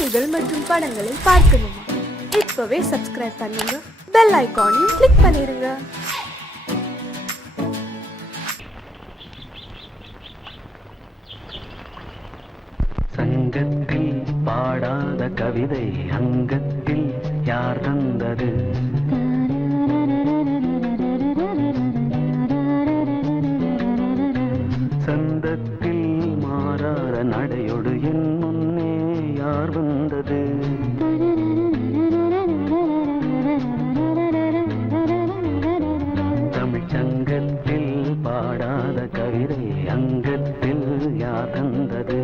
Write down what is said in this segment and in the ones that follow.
பாடல்கள் மற்றும் படங்களை பார்க்கணுமா? இப்பவே சப்ஸ்கிரைப் பண்ணுங்க, பெல் ஐகானையும் கிளிக் பண்ணிருங்க. சங்கத்தில் பாடாத கவிதை அங்கத்தில் யார் தந்தது? சந்தத்தில் மாறாத நடையோடு என் முன்னே யார் வந்தது? தமிழ் சங்கத்தில் பாடாத கவிதை அங்கத்தில் யார் தந்தது?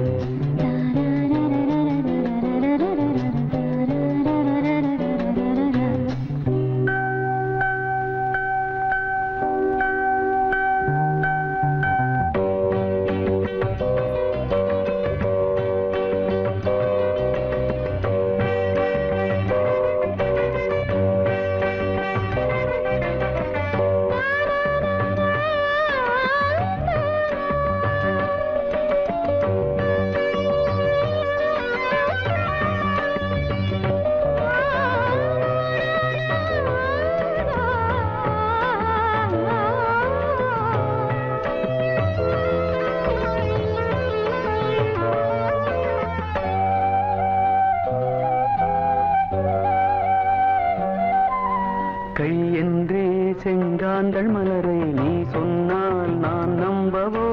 கை என்றே செங்காந்தள் மலரை நீ சொன்னால் நான் நம்பவோ?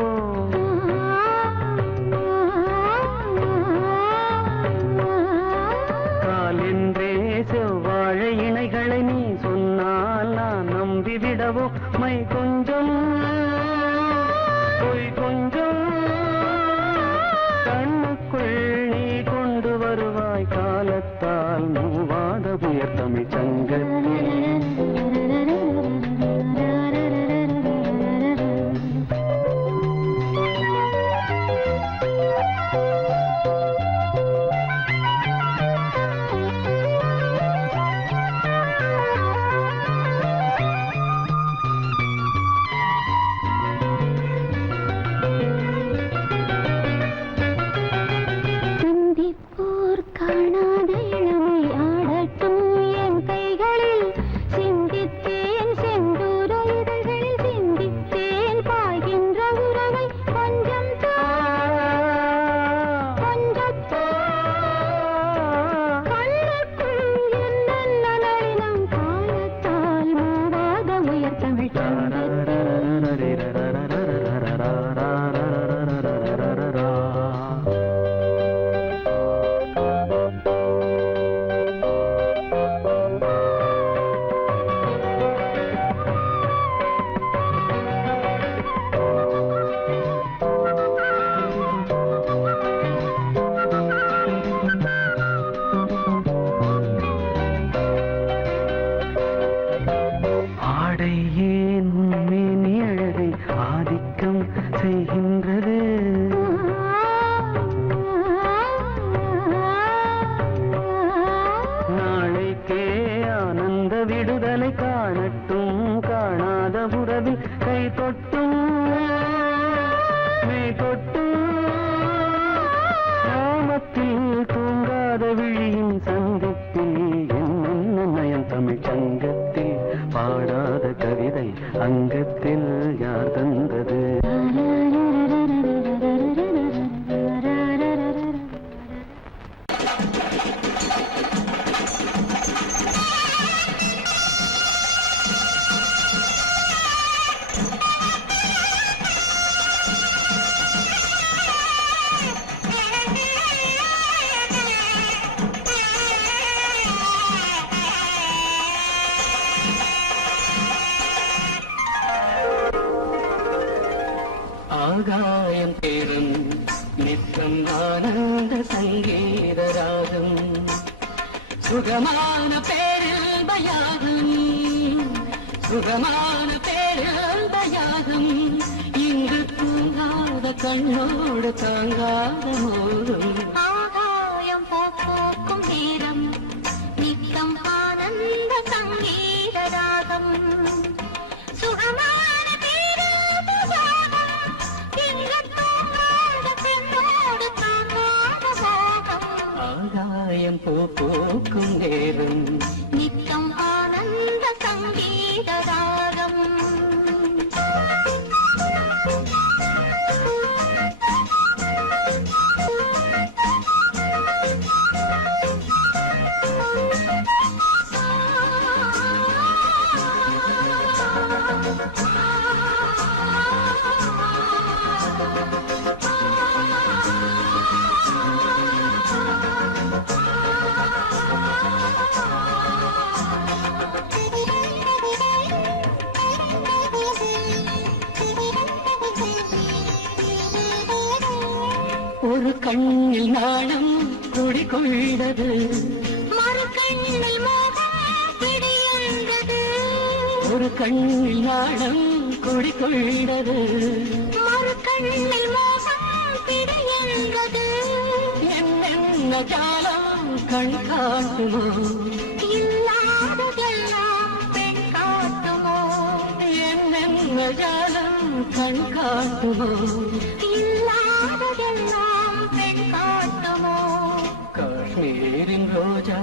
கால் என்றே செவ்வாழை இணைகளை நீ சொன்னால் நான் நம்பிவிடவோ? மை கொஞ்சம் பொய் கொஞ்சம் கண்ணுக்குள் நீ கொண்டு வருவாய் காலத்தால் மூவாத புயர் தமிழ் சங்கத்தில். செய்கின்றது நாளைக்கே ஆனந்த விடுதலை காணட்டும் காணாத உறவில் கை தொட்டும் மெய் தொட்டும் கிராமத்தில் தூங்காத விழியின் சந்திப்பில் என்ன நயம் தமிழ் சங்கத்தில் பாடாத கவிதை அங்கத்தில் யார் தந்தது? ஆகாயம் தேரும் நித்தம் ஆனந்த சங்கீத ராகம் சுகமான பேரில் பயாகம் சுகமான பேரில் பயாகம் இங்கு தூங்காத கண்ணோடு தாங்காத மோதும் ஆகாயம் போக்கும் நேரம் நித்தம் ஆனந்த சங்கீத ராகம் சுகமான ஆகாயம் பூ பூக்கும் நேரம் நித்தம் ஆனந்த சங்கீத ராகம் ஒரு கண்ணில் நாணம் குடிகொண்டது மறு கண்ணில் மோகம் பிடியுண்டது ஒரு கண்ணில் நாணம் குடிகொண்டது மறு கண்ணில் மோகம் பிடியுண்டது என்னென்ன ஜாலம் கண் காட்டுமோ இல்லாததெல்லாம் பெண் காட்டுமோ என்னென்ன ஜாலம் கண் காட்டுமோ இல்லாததெல்லாம் பெண் காட்டுமோ காஷ்மீரின் ரோஜா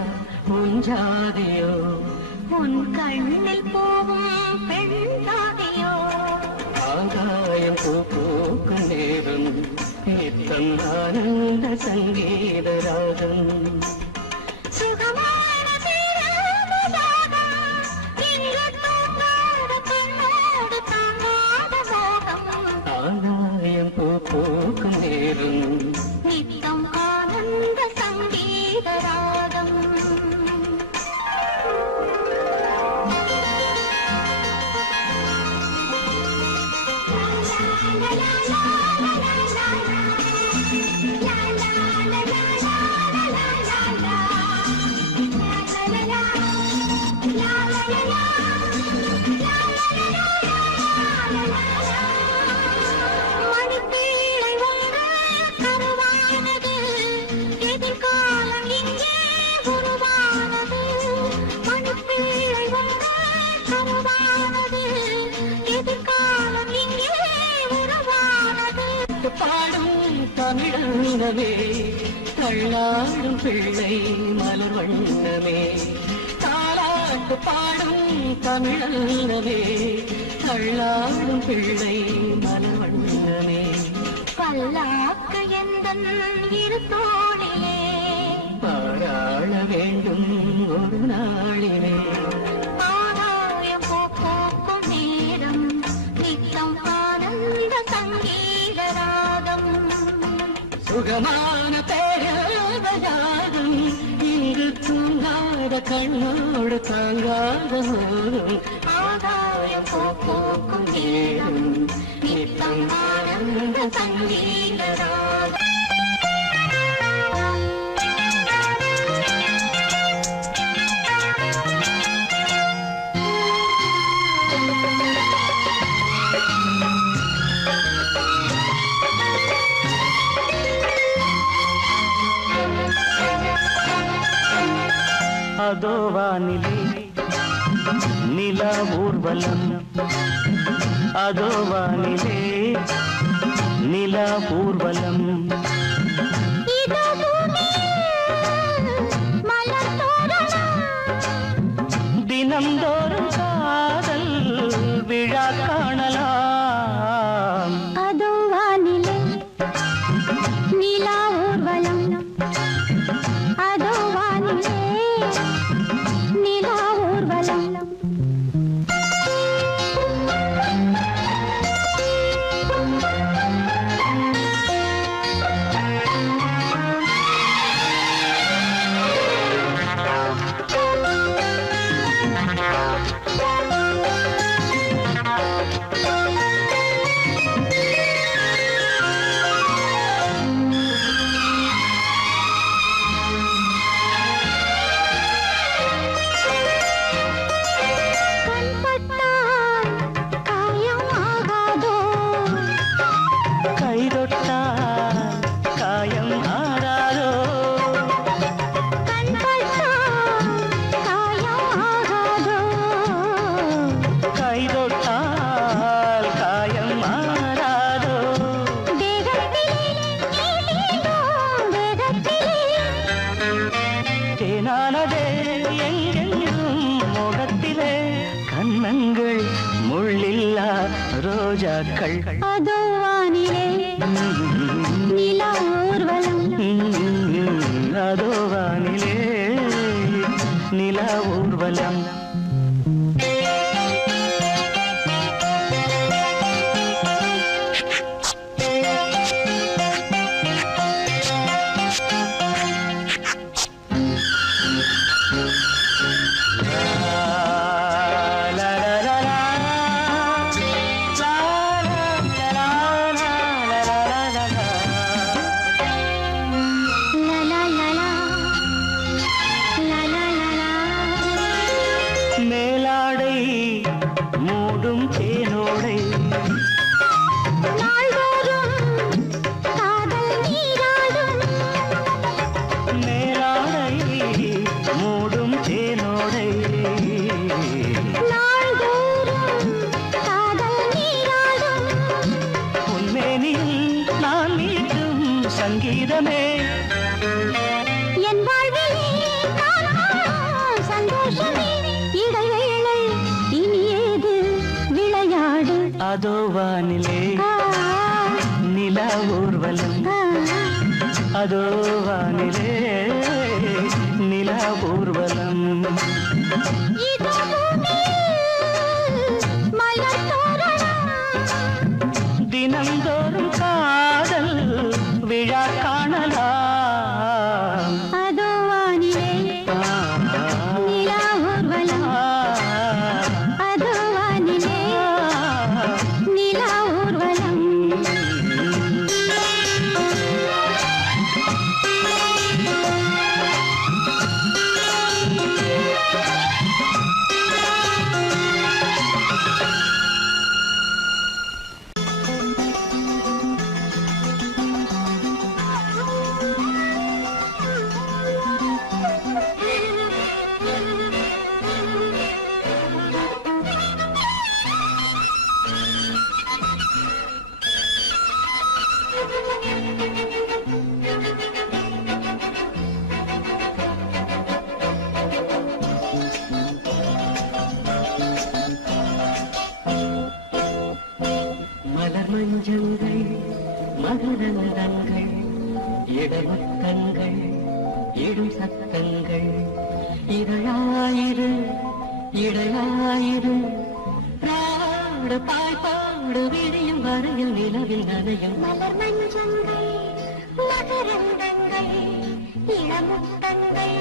முஞ்சாதியோ உன் கண்ணில் போகும் பெண் தாதியோ ஆகாயம் பூ பூக்கும் நேரம் நித்தம் ஆனந்த சங்கீத ராகம் சுகமான தீராததாகம் இங்கு தூங்காத பெண்ணோடு தாங்காத மோகம் ஆகாயம் பூ பூக்கும் நேரம் நித்தம் ஆனந்த சங்கீத ராகம் மணிப்பீழை ஒன்று கருவானது எதிர்காலம் இங்கே உருவானது மணிப்பீழை ஒன்று கருவானது எதிர்காலம் இங்கே உருவானது பாடும் தமிழனமே தள்ளாடும் பிள்ளை மலர் வண்ணமே தாளாட்டு பாடும் தமிழனமே தள்ளாடும் பிள்ளை மலர் வண்ணமே பல்லாக்கு எந்தன் இரு தோழிலே பாராள வேண்டும் ஒரு நாளிலே ஆகாயம் பூக்கும் நேரம் நித்தம் ஆனந்த சங்கீத ராகம் சுகமான பேரவயாகம் இங்கு தூங்காத கண்ணோடு தாங்காத மோகம் ஆகாயம் பூக்கும் நேரம் நித்தம் ஆனந்த சங்கீத ராகம் அதோ வானிலே நிலா ஊர்வலம் அதோ வானிலே நிலா ஊர்வலம் இதோ பூமியில் மலர் தோரணம் தினம்தோறும் காதல் விழா காணலாம் அதோ வானிலே நிலா ஊர்வலம் அதோ வானிலே நிலா ஊர்வலம் தேனானதே எங்கெங்கும் முகத்திலே கன்னங்கள் முள்ளில்லா ரோஜாக்கள் அதோ வானிலே நிலா ஊர்வலம் அதோ வானிலே நிலா ஊர்வலம் மேலாடை மூடும் தேனோடை மேலாடை மூடும் தேனோடை உன்மேனில் நான் மீட்டும் சங்கீதமே என் வாழ்விலே சந்தோஷமே இடைவேளை இனியேது விளையாடு அதோ வானிலே நிலா ஊர்வலம் அதோ வானிலே நிலா ஊர்வலம் இதோ மலர் தோரணம் தினந்தோறும் காதல் விழா காணலாம் அதோ வானிலே நிலா ஊர்வலம் அதோ வானிலே நிலா ஊர்வலம் மலர் மஞ்சங்கள் மகரந்தங்கள் இடமுத்தங்கள் இடும் சத்தங்கள் இதழாயிரு இடையாயிரு பாடு பாய்பாடு விடியும் வரையில் நிலவில் நனையும் மலர் மஞ்சங்கள் மகரந்தங்கள் இளமுத்தங்கள்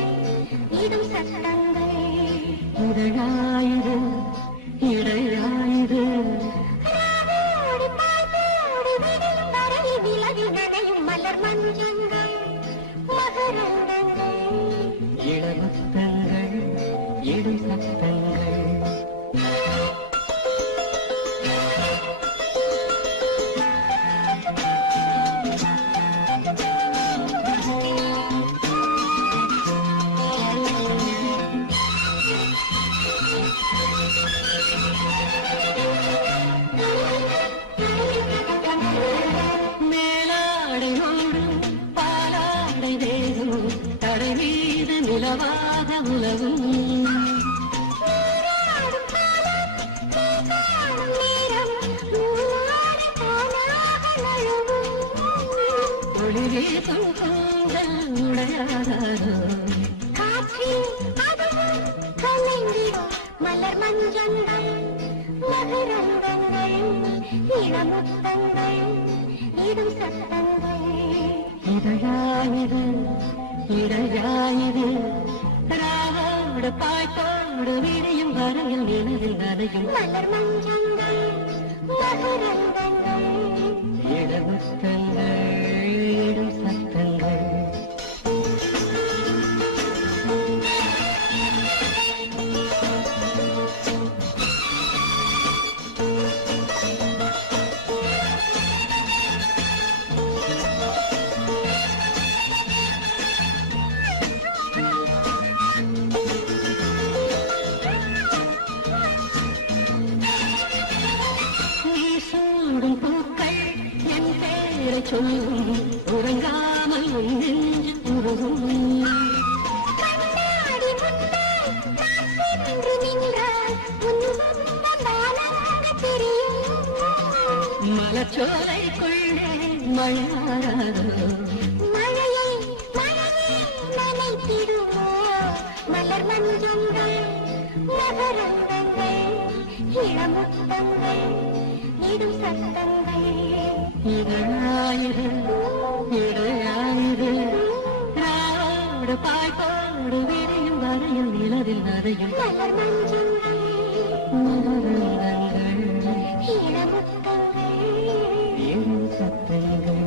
இடும் சத்தங்கள் இதழாயிரு இடையாயிரு மலர் மஞ்சங்கள் மகரந்தங்கள் இளமுத்தங்கள் இடும் சத்தங்கள் நிலவாக உலகும் ஒளிவே தூங்கள் உடையாதோ மலர் மஞ்சங்கள் மகரந்தங்கள் இளமுத்தங்கள் இடும் சத்தங்கள் இதழாயிரு இடையாயிரு ராவோடு பாய்ப்பாடு விடியும் வரையில் நிலவில் நனையும் மலர் மஞ்சங்கள் மகரந்தங்கள் இளமுத்தங்கள் இடும் சத்தங்கள் சொல்லும் உறங்காமல் நெஞ்சு உருகும் மழையாராதோ மழையை மழையை நனைத்திடுமோ மலர் மஞ்சங்கள் மகரந்தங்கள் இளமுத்தங்கள் இடும் சத்தங்கள் இதழாயிரு இடையாயிரு நாடு பாய்பாடு விரியும் வரையும் நிலவில் நரையும் மலர் மஞ்சங்கள் மகரந்தங்கள் இளமுத்தங்கள் இடும் சத்தங்கள்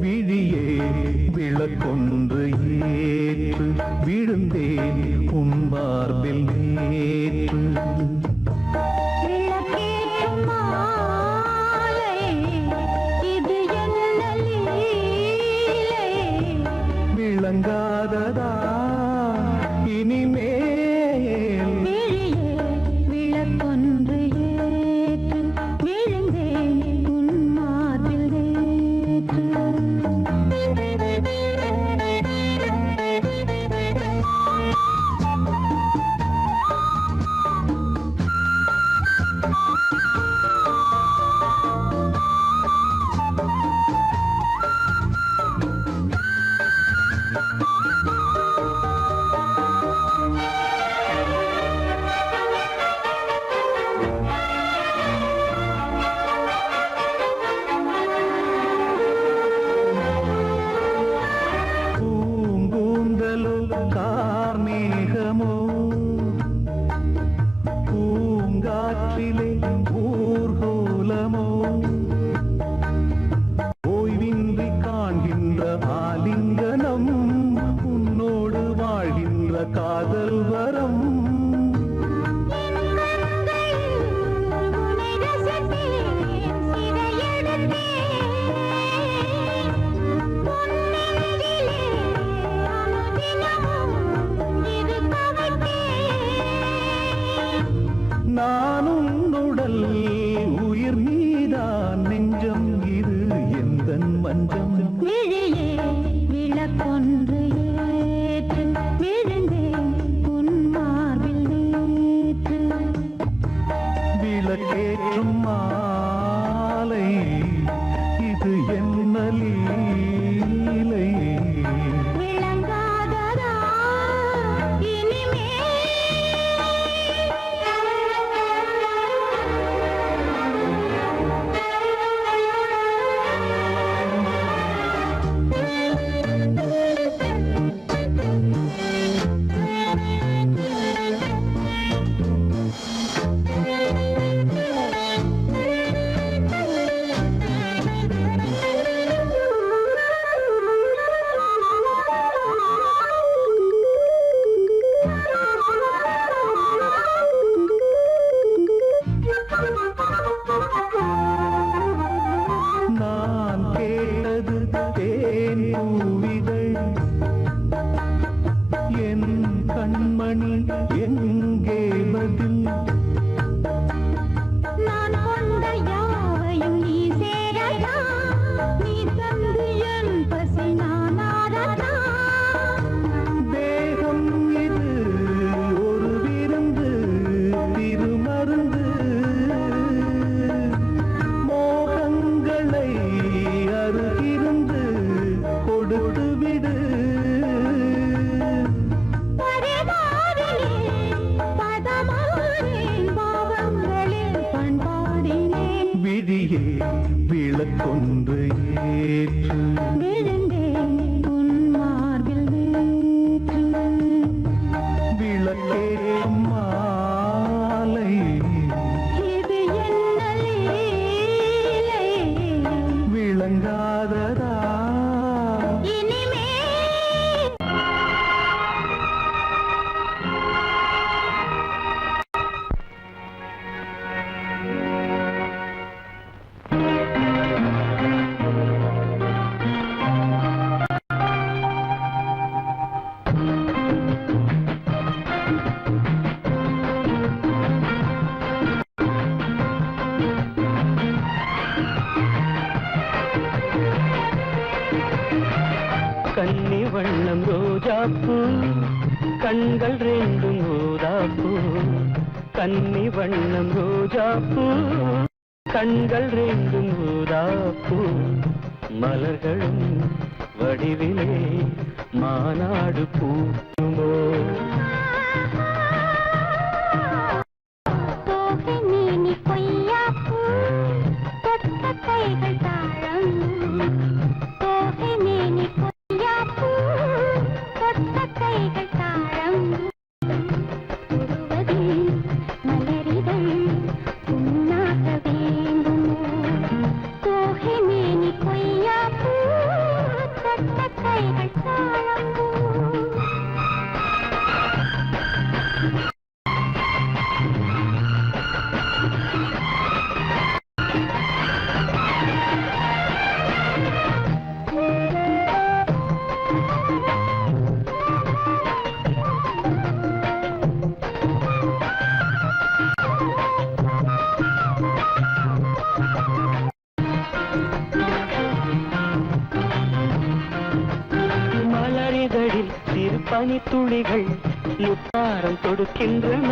விழியே விளக்கொன்று ஏற்று விழுந்தேன் உன் மார்பில் நேற்று விளக்கேற்றும் மாலை இது என்ன லீலை விளங்காததா இனிமேல் விழியே விளக்கொன்று ஏற்று விழுந்தேன் உன் மார்பில் நேற்று பூங்கூந்தலோ கார்மேகமோ பூங்காற்றிலே ஊர்கோலமோ ஓய்வின்றி காண்கின்ற ஆலிங்கனம் உன்னோடு வாழ்கின்ற காதல் வரம் உன்னை ரசித்தேன் சிறையெடுத்தேன் பொன்னெஞ்சிலே அனுதினமும் இருக்க வைத்தேன் நான் உன்னுடல் உயிர் நீதான் நெஞ்சம் இது எந்தன் மஞ்சம் விழியே விளக்கொன்று ஏற்று விழுந்தேன் உன் மார்பில் நேற்று விளக்கேற்றும் மாலை இது என்ன லீலை விளங்காததா நான் கேட்டது தேன் பூவிதழ் என் கண்மணி எங்கே பதில் நான் கொண்ட யாவையும் நீ சேரடா நீ தந்து என் பசி நான் ஆடடா தேகம் இது ஒரு விருந்து திருமருந்து மோகங்களை அருகிருந்து கொடுத்து விடு பரிவாரிலே பதமானேன் பாவங்களில் பண்பாடினேன் விழியே விளக்கொன்று ஏற்று விழுந்தேன் உன் மார்பில் நேற்று விளக்கேற்றும் மாலை இது என்ன லீலை விளங்காததா இனிமே ரோஜாப்பூ கண்கள் ரெண்டும் ஊதாப்பூ கன்னி வண்ணம் ரோஜாப்பூ கண்கள் ரெண்டும் ஊதாப்பூ மலர்களும் வடிவிலே மாநாடு பூக்குமோ தோகை மேனி கொய்யாப்பூ தொட்ட கைகள் தாழம் தோகை மேனி கொய்யாப்பூ தொட்ட கைகள் தாழம் தொடுவதில் மலரிதழ் உண்ணாக வேண்டுமோ தோகை மேனி கொய்யாப்பூ தொட்ட கைகள் தாழம் மலரிதழில் சிறு பனித்துளிகள் முத்தாரம் தொடுக்கின்றன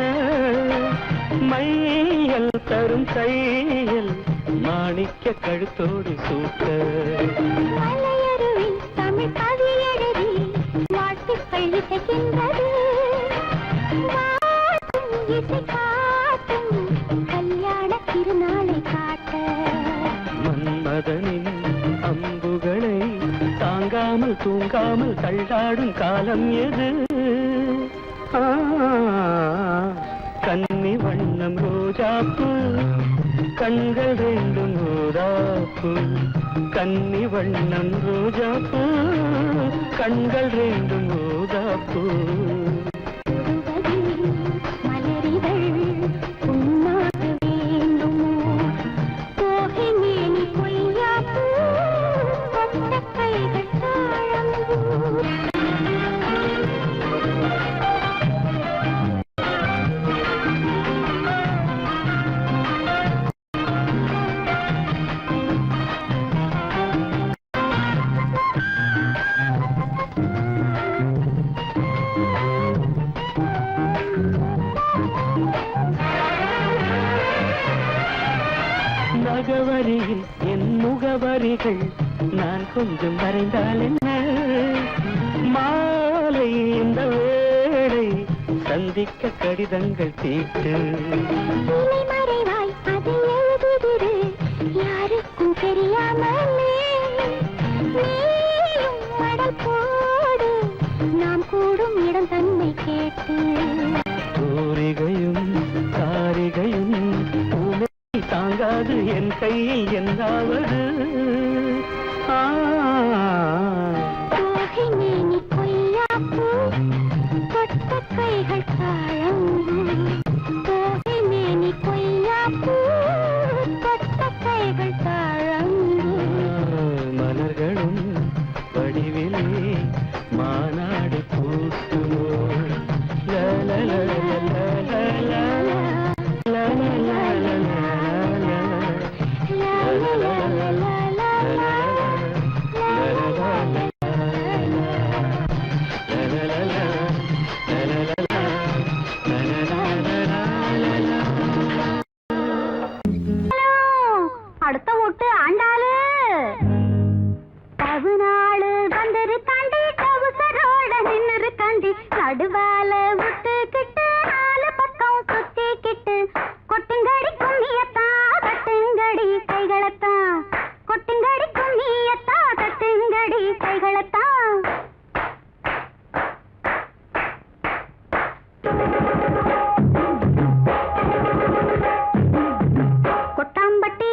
மையல் தரும் கையில் மாணிக்க கழுத்தோடு சூட்ட மலையருவில் தமிழ் கவியழகி வாழ்த்துக்கள் இசைக்கின்றது வாட்டும் இசை காட்டும் கல்யாண திருநாளை காட்ட மன்மதனின் அம்புகளை தாங்காமல் தூங்காமல் தள்ளாடும் காலம் எது கன்னி வண்ணம் ரோஜாப்பூ கண்கள் ரெண்டும் ஊதாப்பூ கன்னி வண்ணம் ரோஜாப்பூ கண்கள் ரெண்டும் ஊதாப்பூ தொடுவதில் மலரிதழ் உண்ணாக வேண்டுமோ தோகை மேனி கொய்யாப்பூ தொட்ட கைகள் தாழம்பூ நகவரியில் என் முகவரிகள் நான் கொஞ்சம் வரைந்தால் என்ன மாலை இந்த வேளை சந்திக்க கடிதங்கள் தீட்டு மறைவாய் அதை எழுதுதிரு யாருக்கும் தெரியாமலே நீயும் மடல் போடு நாம் கூடும் இடம் தன்னை கேட்டு தூரிகையும் காரிகையும் உமை தாங்காது என் கையில் என்னாவது தோகை மேனி கொய்யாப்பூ தொட்ட கைகள் தாழம் தோகை மேனி கொய்யாப்பூ தொட்ட கைகள் தாழம் மலர்களும் வடிவிலே மாநாடு பூக்குமோ அடுத்த ஓட்டு ஆண்டாளு 14 வந்திரு தாண்டி கவுசரோட நின்னுரு காண்டி நடுவால விட்டுக்கிட்டு 4 பக்கம் சுத்திக்கிட்டு கொட்டுங்கடி கும்மியத்தா தட்டுங்கடி கைகளத்தா கொட்டுங்கடி கும்மியத்தா தட்டுங்கடி கைகளத்தா கொட்டாம்பட்டி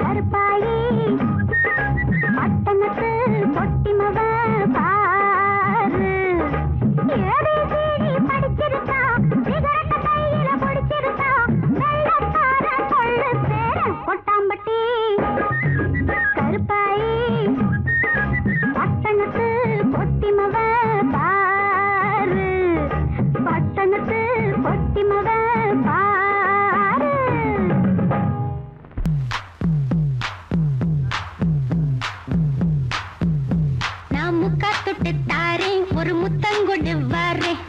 கருப்பாயி பட்டணத்து பொட்டிமவ பாரு ஏபிசிடி படிச்சிருக்கா சிகரெட்ட கையில பிடிச்சிருக்கா வெள்ளக்கார சொல்லு பேர கொட்டாம்பட்டி கருப்பாயி பட்டணத்து பொட்டிமவ பாரு பட்டணத்து பொட்டிமவ பாரு நான் முக்கா தொட்டு தாரேன் ஒரு முத்தங்கொண்டு வரேன்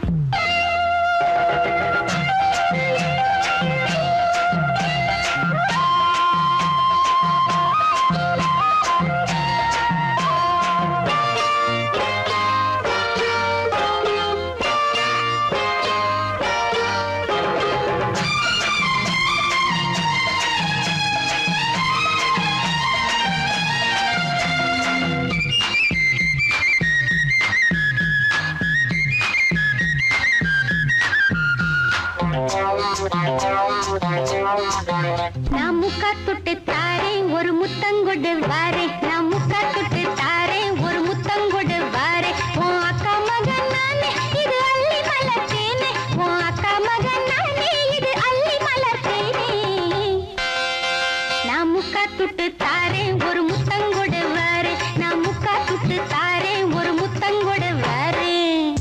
நான் முக்கா தொட்டு தாரேன் ஒரு முத்தங்கொண்டு வாரேன் நான் முக்கா தொட்டு தாரேன் ஒரு முத்தங்கொண்டு வாரேன் உன் அக்கா மகன் நானே இது அள்ளி மலர்த்தேனே உன் அக்கா மகன் நானே இது அள்ளி மலர்த்தேனே நான் முக்கா தொட்டு தாரேன் ஒரு முத்தங்கொண்டு வாரேன் நான் முக்கா தொட்டு தாரேன் ஒரு முத்தங்கொண்டு வாரேன்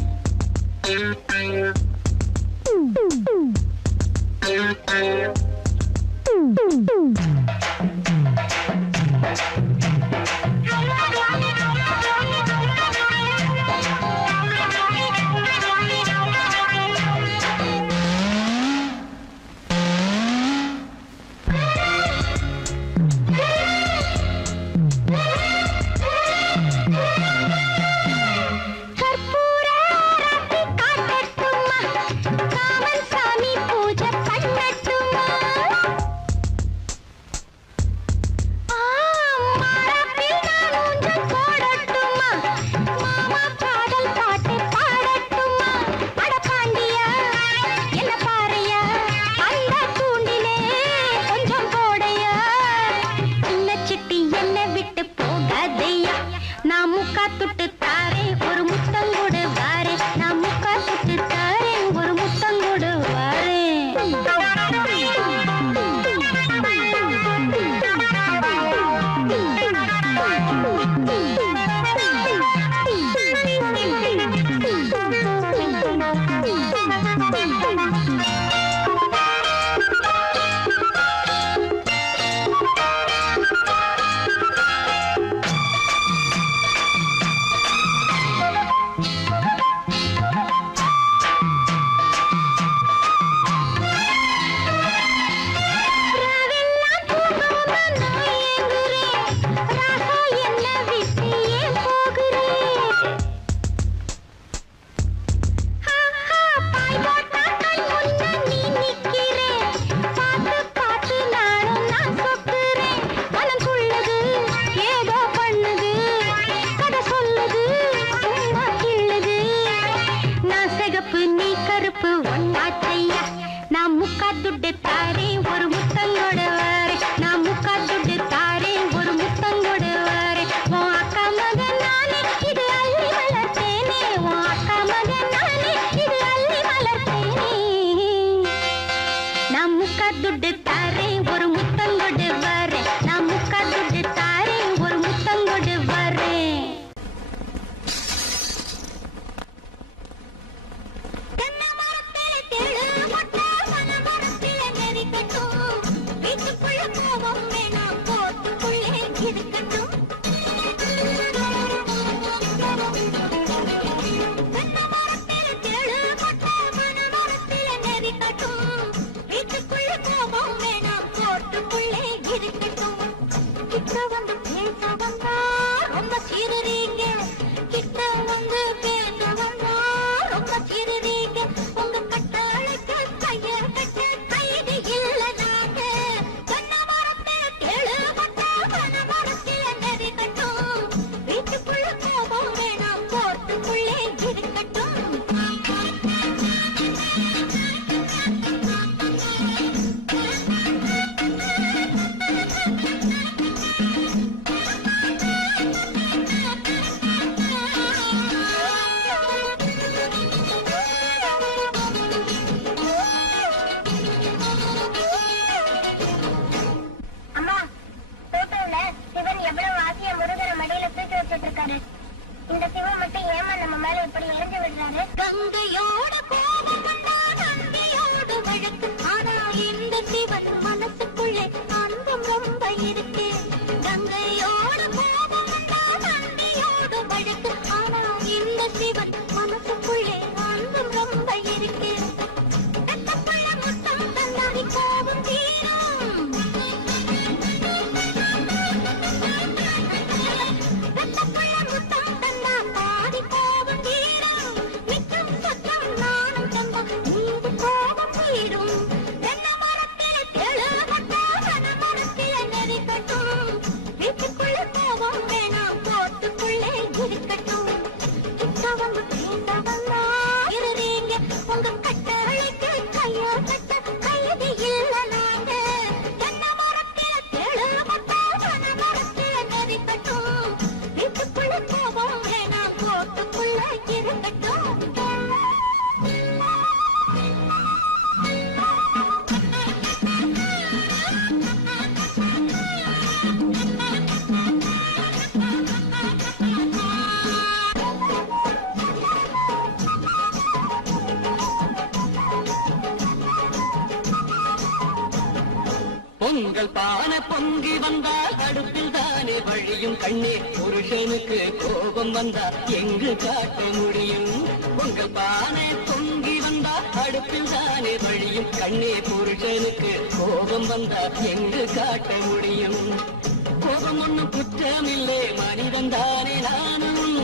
பொங்கல் பானை பொங்கி வந்தால் அடுப்பில் தானே வழியும் கண்ணே புருஷனுக்கு கோபம் வந்தா எங்கு காட்ட முடியும் பொங்கல் பானை பொங்கி வந்தால் அடுப்பில் தானே வழியும் கண்ணே புருஷனுக்கு கோபம் வந்தா எங்கு காட்ட முடியும் கோபம் ஒன்னும் குற்றமில்லை மனிதன் தானே நானும்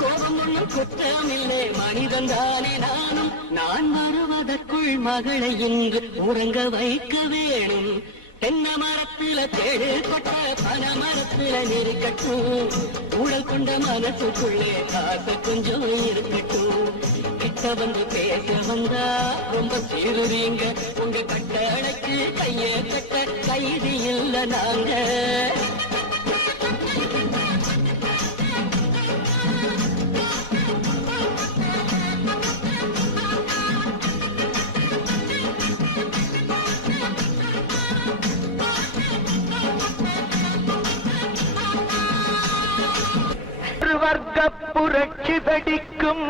கோபம் ஒன்னும் குற்றமில்லை மனிதன் தானே நானும் நான் வருவதற்குள் மகளை இன்று உறங்க வைக்க வேணும் தென்னை மரத்தில தேடு கொட்ட பனை மரத்தில நெருக்கட்டும் ஊழல் கொண்ட மனசுக்குள்ளே ஆசை கொஞ்சம் இருக்கட்டும் கிட்ட வந்து பேச வந்தா ரொம்ப சீருறீங்க உங்க கட்டளைக்கு கைய கட்ட கைதி இல்ல நாங்க வர்க்க புரட்சி வெடிக்கும்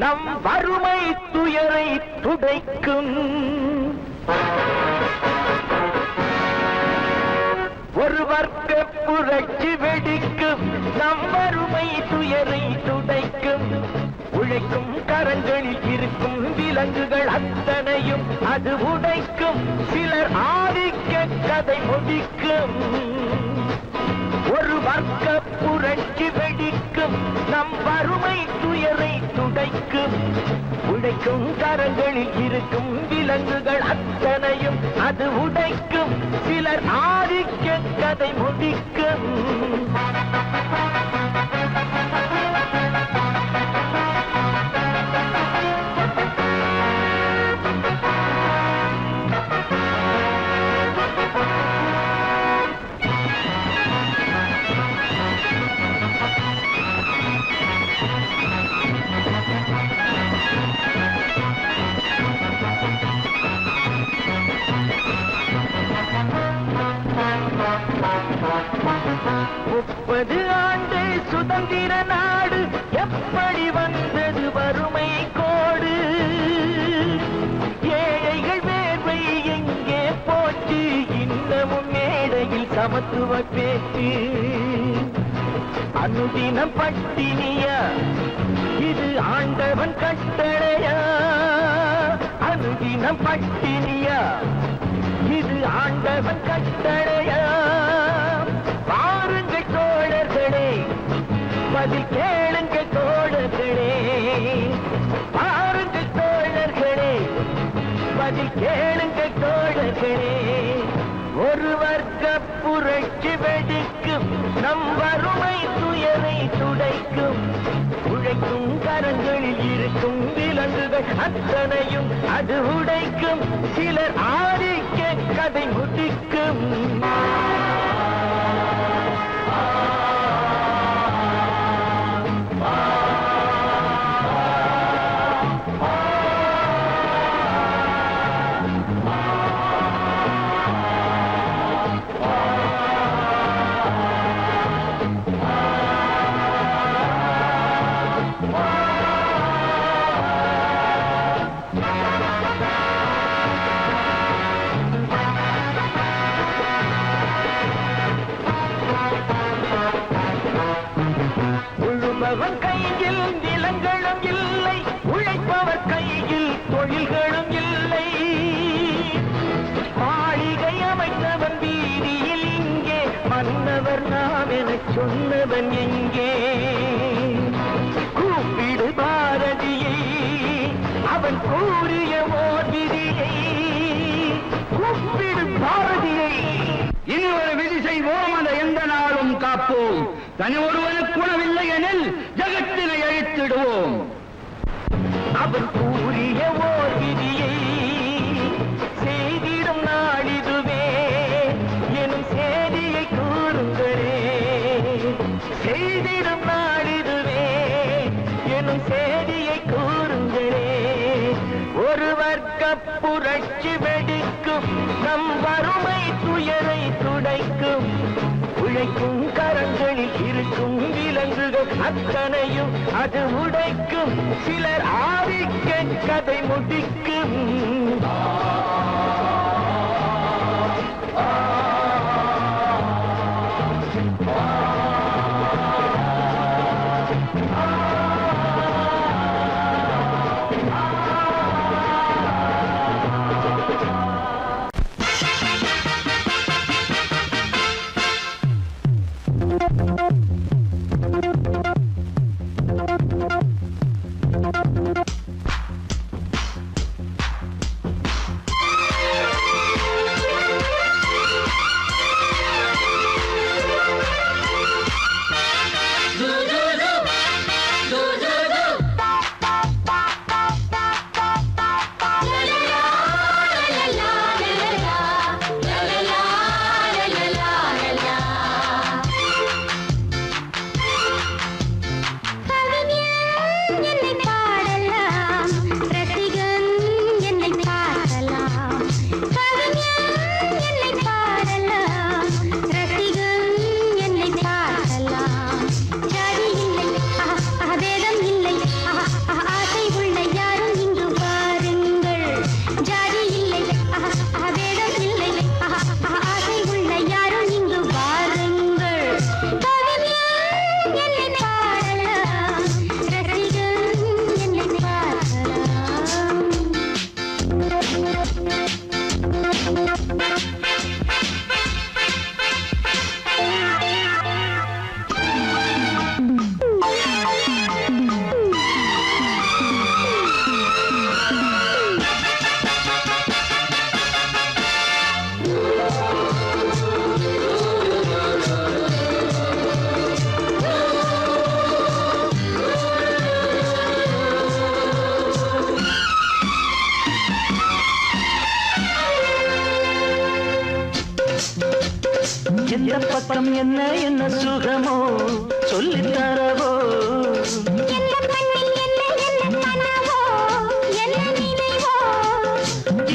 நம் வறுமை துயரை துடைக்கும் ஒரு வர்க்க புரட்சி வெடிக்கும் நம் வறுமை துயரை துடைக்கும் உழைக்கும் கரங்களில் இருக்கும் விலங்குகள் அத்தனையும் அது உடைக்கும் சிலர் ஆதிக்க கதை முடிக்கும் ஒரு வர்க்க புரட்சி வெடிக்கும் நம் வறுமை துயரை துடைக்கும் உழைக்கும் கரங்களில் இருக்கும் விலங்குகள் அத்தனையும் அது உடைக்கும் சிலர் ஆதிக்க கதை முடிக்கும் முப்பது ஆண்டு சுதந்திர நாடு எப்படி வந்தது வறுமை கோடு ஏழைகள் வேர்வை எங்கே போச்சு இன்னமும் மேடையில் சமத்துவ பேச்சு அனுதினம் பட்டினியா இது ஆண்டவன் கட்டளையா அனுதினம் பட்டினியா இது ஆண்டவன் கட்டளையா பாருங்க தோழர்களே பதில் கேளுங்க தோழர்களே பாருங்க தோழர்களே பதில் கேளுங்க தோழர்களே ஒரு வர்க்க புரட்சி வெடிக்கும் நம் வறுமை துயரை துடைக்கும் உழைக்கும் கரங்களில் இருக்கும் விலங்குகள் அத்தனையும் அது உடைக்கும் சிலர் ஆதிக்க கதை முடிக்கும் உழுபவர் கையில் நிலங்களும் இல்லை உழைப்பவர் கையில் தொழில்களும் இல்லை மாளிகை அமைத்தவன் வீதியில் இங்கே மன்னவர் நாம் என சொன்னவன் எங்கே கூப்பிடு பாரதியை அவன் கூறிய ஓர் விதியை கூப்பிடு பாரதியை இனி ஒரு விதி செய்வோம் அதை எந்த நாளும் காப்போம் தனி ஒருவனுக்கு குணவில்லை எனில் ஜகத்தினை அழித்திடுவோம் அவன் கூறிய ஓர் விதியை செய்திடும் நாளிதுவே எனும் செய்தியை கூறுங்களே செய்திடும் நாளிதுவே எனும் செய்தியை கூறுங்களே ஒரு வர்க்க புரட்சி வெடிக்கும் நம் வறுமை துயரை துடைக்கும் இழைக்கும் கரங்களில் இருக்கும் விலங்குகள் அத்தனையும் அது உடைக்கும் சிலர் ஆதிக்க கதை முடிக்கும் எந்த பக்கம் என்ன என்ன சுகமோ சொல்லித் தரவோ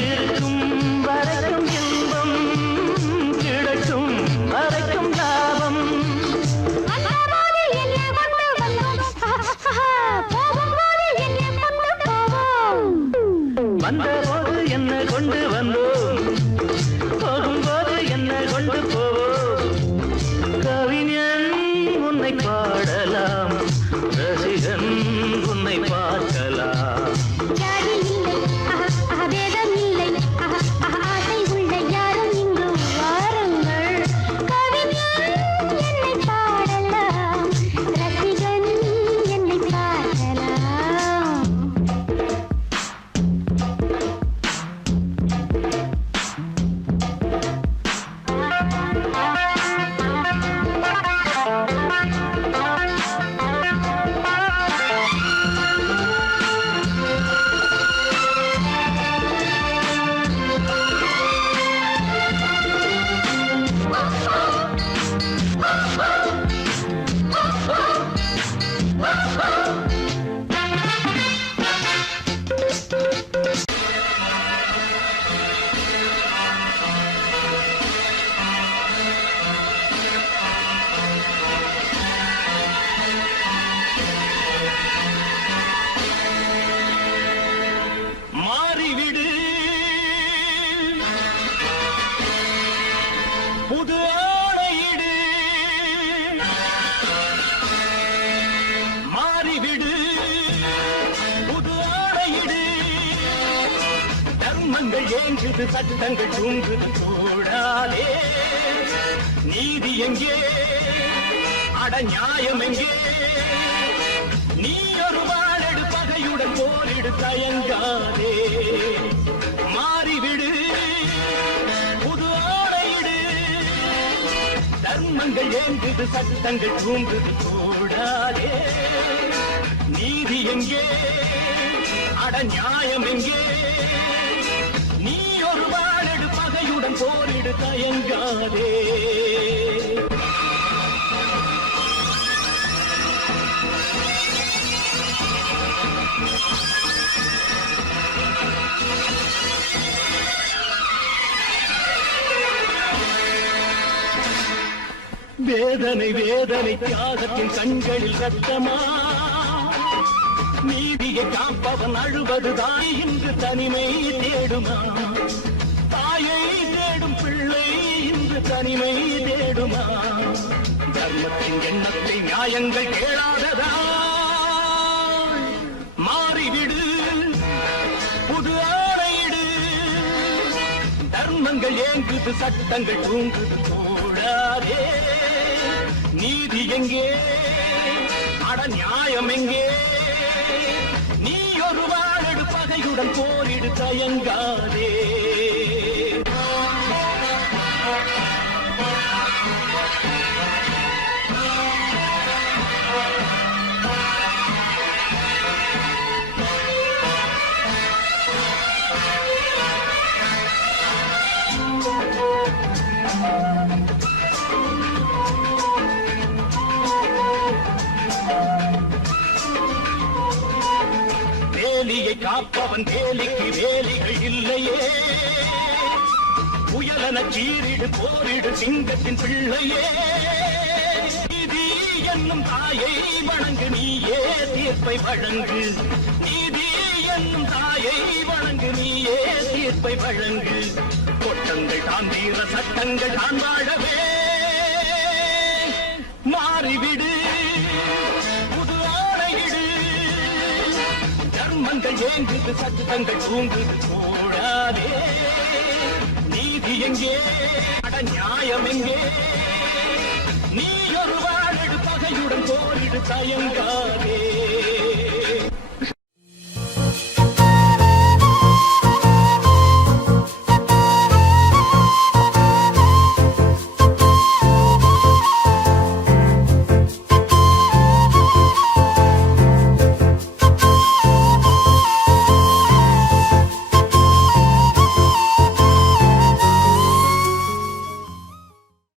இருக்கும் வரைக்கும் இன்பம் கிடைக்கும் வரைக்கும் லாபம் வந்தபோது என்ன கொண்டு வந்தோம் போகும்போது என்ன கொண்டு போவோம் கவிஞன் உன்னை பாடலாம் ரசிகன் உன்னை பார்க்கலாம் மாறிவிடு புது ஆடையிடு மாறிவிடு புது ஆடையிடு தர்மங்கள் ஏங்குது சட்டங்கள் தூங்குது கூடாதே நீதி எங்கே அட நியாயம் எங்கே நீ ஒரு வாழெடு பகையுடன் போரிடு தயங்காதே மாறிவிடு புது ஆடையிடு தர்மங்கள் ஏங்குது சட்டங்கள் தூங்குது கூடாதே நீதி எங்கே அட நியாயம் எங்கே நீ ஒரு வாழெடு பகையுடன் போரிடு தயங்காதே வேதனை வேதனை தியாகத்தின் கண்களில் ரத்தமா நீதியை காப்பவன் அழுவதுதான் இன்று தனிமை தேடுமா தாயை தேடும் பிள்ளை இன்று தனிமை தேடுமா தர்மத்தின் எண்ணத்தை நியாயங்கள் கேளாததா மாறிவிடு புது ஆணையிடு தர்மங்கள் ஏங்குது சட்டங்கள் தூங்குது போடாதே நீதி எங்கே அட நியாயம் எங்கே நீ ஒரு வாழடு பகையுடன் போரிடு தயங்காதே வேலியை காப்பவன் வேலிக்கு வேலிகள் இல்லையே புயலன சீரிடு போரிடு சிங்கத்தின் பிள்ளையே நீதி என்னும் தாயை வணங்கு நீயே தீர்ப்பை வழங்கு நீதி என்னும் தாயை வணங்கு நீயே தீர்ப்பை வழங்கு கொட்டங்கள் தான் வீர சட்டங்கள் தான் வாழவே மாறிவிடு புது ஆணையிடு தர்மங்கள் ஏங்குது சட்டங்கள் தூங்குது போடாதே நீதி எங்கே அட நியாயம் எங்கே நீ ஒரு வாழடு பகையுடன் போரிடு தயங்கா